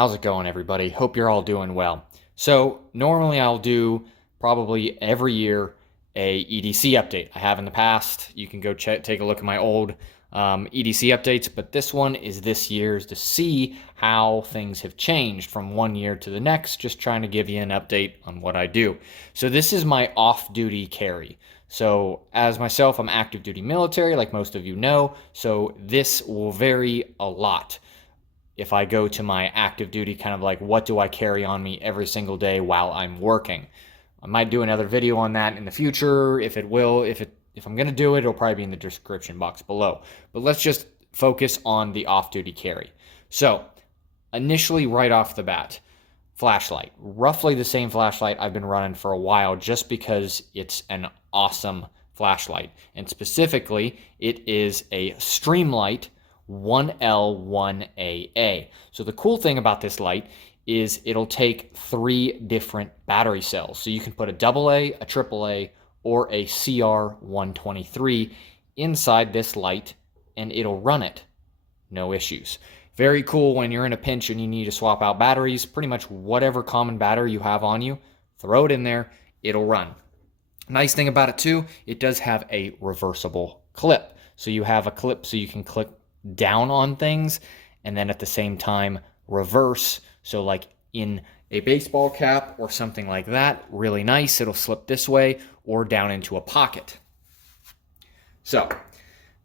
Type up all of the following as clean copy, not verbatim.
How's it going, everybody? Hope you're all doing well. So normally I'll do probably every year a EDC update. I have in the past. You can go take a look at my old EDC updates, but this one is this year's to see how things have changed from one year to the next, just trying to give you an update on what I do. So this is my off-duty carry. So as myself, I'm active duty military, like most of you know, so this will vary a lot. If I go to my active duty, kind of like what do I carry on me every single day while I'm working. I might do another video on that in the future. If I'm going to do it, it'll probably be in the description box below. But let's just focus on the off-duty carry. So initially, right off the bat, flashlight. Roughly the same flashlight I've been running for a while just because it's an awesome flashlight. And specifically, it is a Streamlight 1L1AA. So the cool thing about this light is it'll take 3 different battery cells. So you can put a AA, a AAA, or a CR123 inside this light and it'll run it. No issues. Very cool when you're in a pinch and you need to swap out batteries. Pretty much whatever common battery you have on you, throw it in there, it'll run. Nice thing about it too, it does have a reversible clip. So you have a clip so you can click down on things and then at the same time reverse. So like in a baseball cap or something like that, really nice. It'll slip this way or down into a pocket. So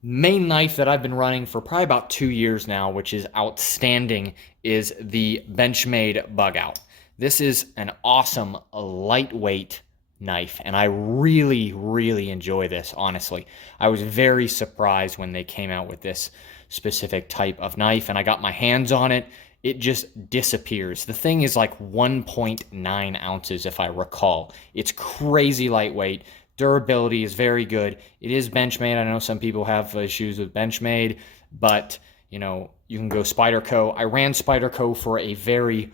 main knife that I've been running for probably about 2 years now, which is outstanding, is the Benchmade Bug Out. This is an awesome lightweight knife, and I really enjoy this, honestly. I was very surprised when they came out with this specific type of knife, and I got my hands on it. It just disappears. The thing is like 1.9 ounces, if I recall. It's crazy lightweight. Durability is very good. It is Benchmade. I know some people have issues with Benchmade, but you know, you can go Spyderco. I ran Spyderco for a very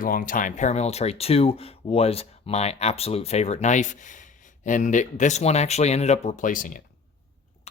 long time. Paramilitary 2 was my absolute favorite knife, and this one actually ended up replacing it.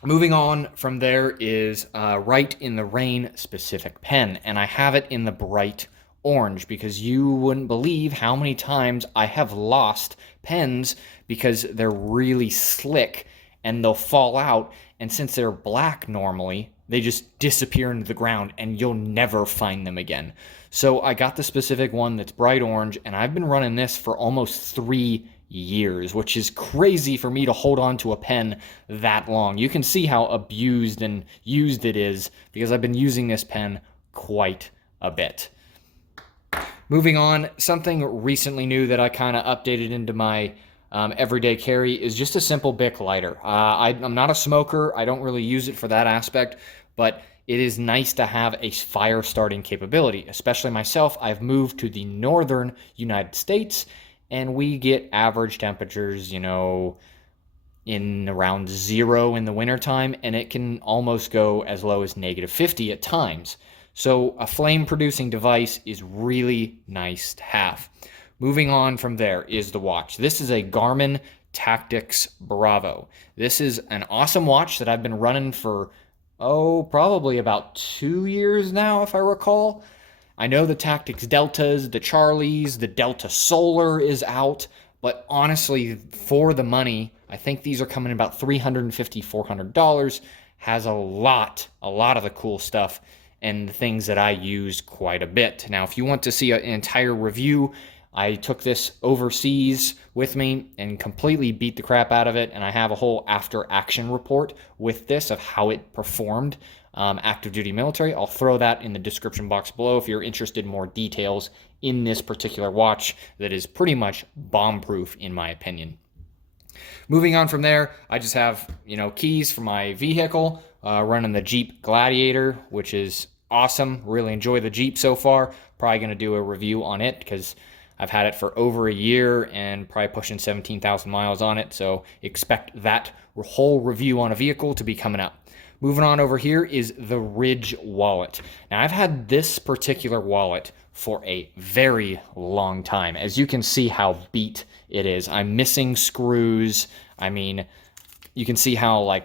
Moving on from there is Right in the Rain specific pen, and I have it in the bright orange because you wouldn't believe how many times I have lost pens because they're really slick and they'll fall out, and since they're black normally, they just disappear into the ground and you'll never find them again. So I got the specific one that's bright orange, and I've been running this for almost 3 years, which is crazy for me to hold on to a pen that long. You can see how abused and used it is because I've been using this pen quite a bit. Moving on, something recently new that I kind of updated into my everyday carry is just a simple Bic lighter. I'm not a smoker. I don't really use it for that aspect, but it is nice to have a fire starting capability. Especially myself, I've moved to the northern United States, and we get average temperatures, you know, in around 0 in the wintertime, and it can almost go as low as -50 at times. So a flame-producing device is really nice to have. Moving on from there is the watch. This is a Garmin Tactics Bravo. This is an awesome watch that I've been running for, probably about 2 years now, if I recall. I know the Tactics Deltas, the Charlies, the Delta Solar is out, but honestly, for the money, I think these are coming about $350, $400, has a lot of the cool stuff and the things that I use quite a bit. Now, if you want to see an entire review, I took this overseas with me and completely beat the crap out of it, and I have a whole after action report with this of how it performed active duty military. I'll throw that in the description box below if you're interested in more details in this particular watch that is pretty much bomb proof in my opinion. Moving on from there, I just have, keys for my vehicle, running the Jeep Gladiator, which is awesome. Really enjoy the Jeep so far. Probably going to do a review on it because I've had it for over a year and probably pushing 17,000 miles on it. So expect that whole review on a vehicle to be coming up. Moving on over here is the Ridge wallet. Now, I've had this particular wallet for a very long time. As you can see how beat it is. I'm missing screws. I mean, you can see how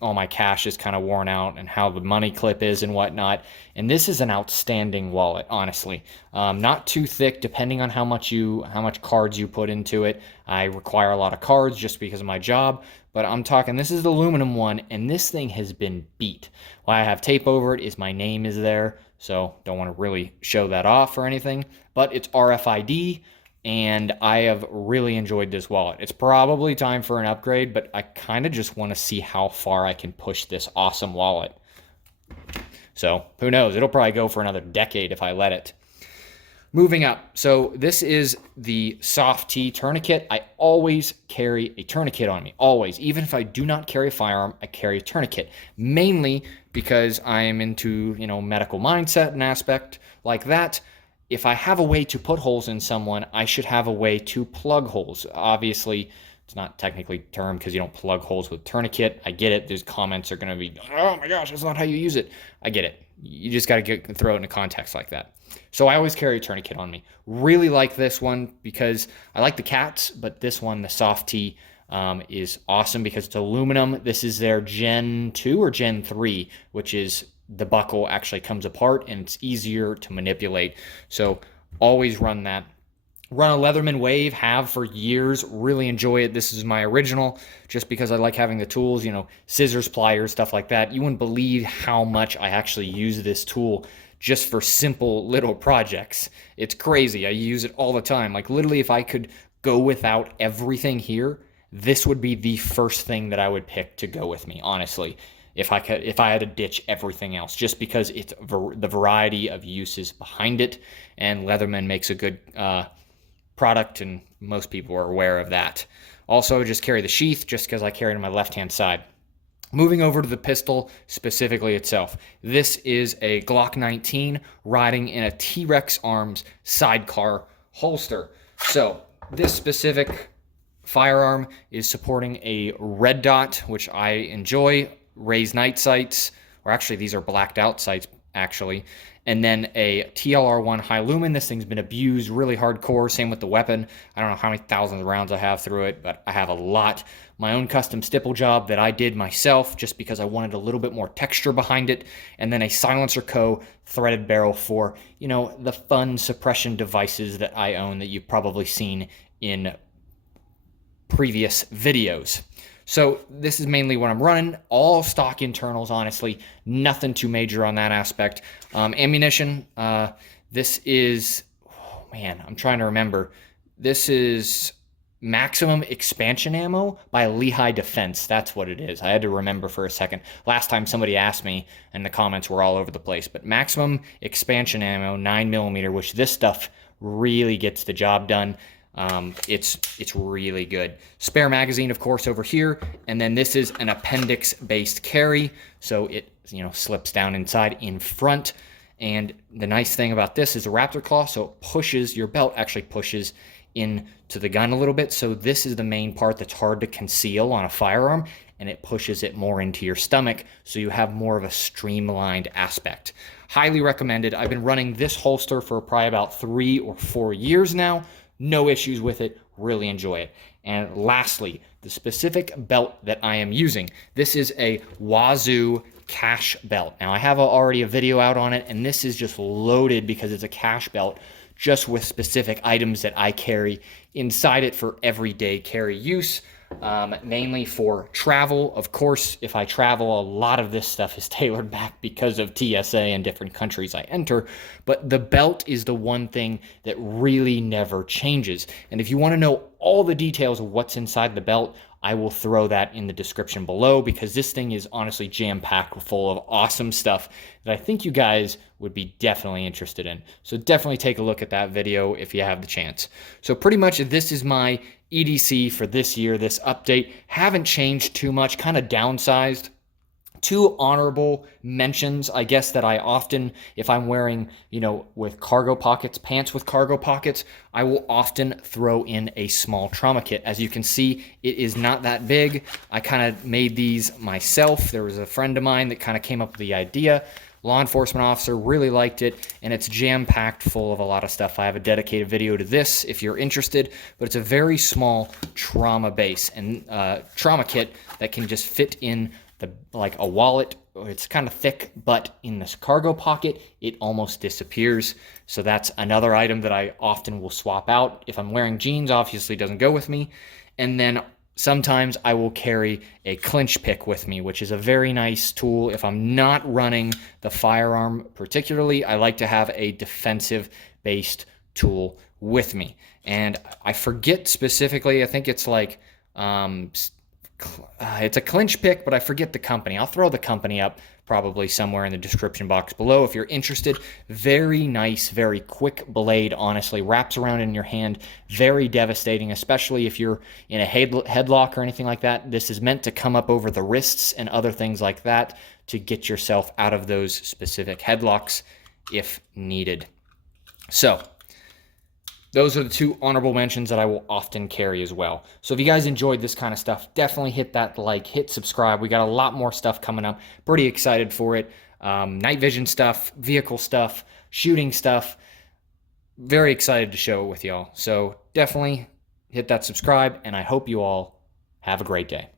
all my cash is kind of worn out and how the money clip is and whatnot. And this is an outstanding wallet, honestly. Not too thick, depending on how much cards you put into it. I require a lot of cards just because of my job, but I'm talking, this is the aluminum one, and this thing has been beat. Why I have tape over it is my name is there, so don't want to really show that off or anything, but it's RFID, and I have really enjoyed this wallet. It's probably time for an upgrade, but I kind of just want to see how far I can push this awesome wallet. So who knows? It'll probably go for another decade if I let it. Moving up, so this is the soft T tourniquet. I always carry a tourniquet on me, always. Even if I do not carry a firearm, I carry a tourniquet, mainly because I am into, medical mindset and aspect like that. If I have a way to put holes in someone, I should have a way to plug holes. Obviously, it's not technically termed because you don't plug holes with tourniquet. I get it. These comments are going to be, oh my gosh, that's not how you use it. I get it. You just got to throw it into context like that. So I always carry a tourniquet on me. Really like this one because I like the cats, but this one, the soft T, is awesome because it's aluminum. This is their Gen 2 or Gen 3, which is the buckle actually comes apart and it's easier to manipulate. So always run that. Run a Leatherman Wave, have for years, really enjoy it. This is my original just because I like having the tools, scissors, pliers, stuff like that. You wouldn't believe how much I actually use this tool just for simple little projects. It's crazy. I use it all the time. Like literally if I could go without everything here, this would be the first thing that I would pick to go with me, honestly. If I had to ditch everything else, just because it's the variety of uses behind it, and Leatherman makes a good product, and most people are aware of that. Also, just carry the sheath just because I carry it on my left-hand side. Moving over to the pistol specifically itself. This is a Glock 19 riding in a T-Rex Arms sidecar holster. So this specific firearm is supporting a red dot, which I enjoy, raised night sights, or actually these are blacked out sights actually, and then a TLR1 high lumen. This thing's been abused really hardcore. Same with the weapon. I don't know how many thousands of rounds I have through it, but I have a lot. My own custom stipple job that I did myself just because I wanted a little bit more texture behind it, and then a Silencer Co. threaded barrel for, the fun suppression devices that I own that you've probably seen in previous videos. So this is mainly what I'm running, all stock internals, honestly, nothing too major on that aspect. Ammunition, this is, I'm trying to remember. This is maximum expansion ammo by Lehigh Defense. That's what it is. I had to remember for a second. Last time somebody asked me and the comments were all over the place, but maximum expansion ammo, 9mm, which this stuff really gets the job done. It's really good. Spare magazine, of course, over here, and then this is an appendix-based carry, so it slips down inside in front. And the nice thing about this is a Raptor claw, so it pushes, your belt actually pushes into the gun a little bit. So this is the main part that's hard to conceal on a firearm, and it pushes it more into your stomach, so you have more of a streamlined aspect. Highly recommended. I've been running this holster for probably about 3 or 4 years now. No issues with it, really enjoy it. And lastly, the specific belt that I am using. This is a Wazoo cash belt. Now I have already a video out on it, and this is just loaded because it's a cash belt just with specific items that I carry inside it for everyday carry use. Mainly for travel. Of course, if I travel, a lot of this stuff is tailored back because of TSA and different countries I enter, but the belt is the one thing that really never changes. And if you want to know all the details of what's inside the belt, I will throw that in the description below, because this thing is honestly jam-packed full of awesome stuff that I think you guys would be definitely interested in. So definitely take a look at that video if you have the chance. So pretty much this is my EDC for this year, this update. Haven't changed too much, kind of downsized. 2 honorable mentions, I guess, that I often, if I'm wearing, with cargo pockets, pants with cargo pockets, I will often throw in a small trauma kit. As you can see, it is not that big. I kind of made these myself. There was a friend of mine that kind of came up with the idea. Law enforcement officer really liked it, and it's jam-packed full of a lot of stuff. I have a dedicated video to this if you're interested, but it's a very small trauma base and trauma kit that can just fit in like a wallet. It's kind of thick, but in this cargo pocket, it almost disappears. So that's another item that I often will swap out. If I'm wearing jeans, obviously it doesn't go with me. And then sometimes I will carry a clinch pick with me, which is a very nice tool. If I'm not running the firearm particularly, I like to have a defensive-based tool with me. And I forget specifically, I think it's like, it's a clinch pick, but I forget the company. I'll throw the company up probably somewhere in the description box below if you're interested. Very nice, very quick blade, honestly. Wraps around in your hand. Very devastating, especially if you're in a headlock or anything like that. This is meant to come up over the wrists and other things like that to get yourself out of those specific headlocks if needed. So those are the two honorable mentions that I will often carry as well. So if you guys enjoyed this kind of stuff, definitely hit that like, hit subscribe. We got a lot more stuff coming up. Pretty excited for it. Night vision stuff, vehicle stuff, shooting stuff. Very excited to show it with y'all. So definitely hit that subscribe, and I hope you all have a great day.